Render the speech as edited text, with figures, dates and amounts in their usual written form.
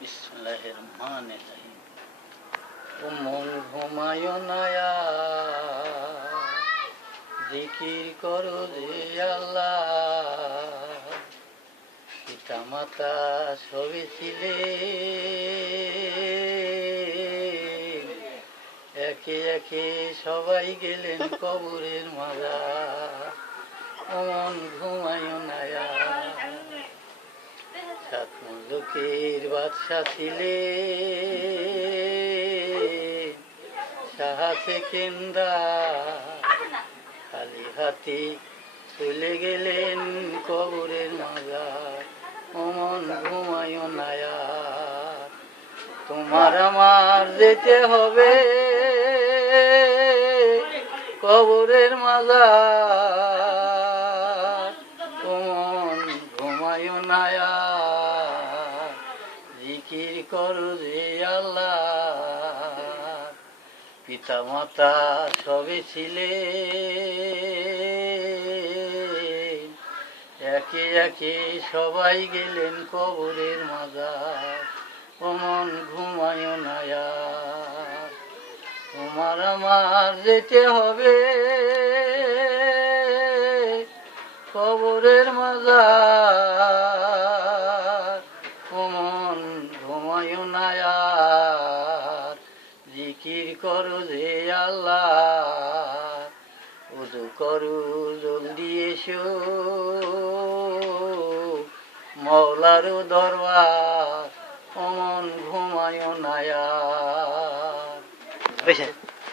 বিসমিল্লাহির রহমানির রহিম। ও মন ঘুমায় নায়া, জিকির করো যে আল্লাহ। পিতা মাতা সবে ছিলে, একে একে সবাই গেলেন কবরের মাজার। ও মন ঘুমায় নায়া, সাত মুলুকের বাদশা ছিলে, শাহ সেকেন্দার খালি হাতে চলে গেলেন কবরের মাজার। ও মন ঘুমায় নায়া, তোমার আমার যেতে হবে কবরের মাজার। ও মন ঘুমায় নায়া, জিকির করো যে আল্লাহ। পিতা মাতা সবে ছিলে, একে একে সবাই গেলেন কবরের মাজার। ও মন ঘুমায় নায়া, তোমার আমার যেতে হবে কবরের মাজার। ও মন ঘুমায় নায়া, জিকির করো যে আল্লাহ। উযু করো জলদি এসো মওলার দরবার।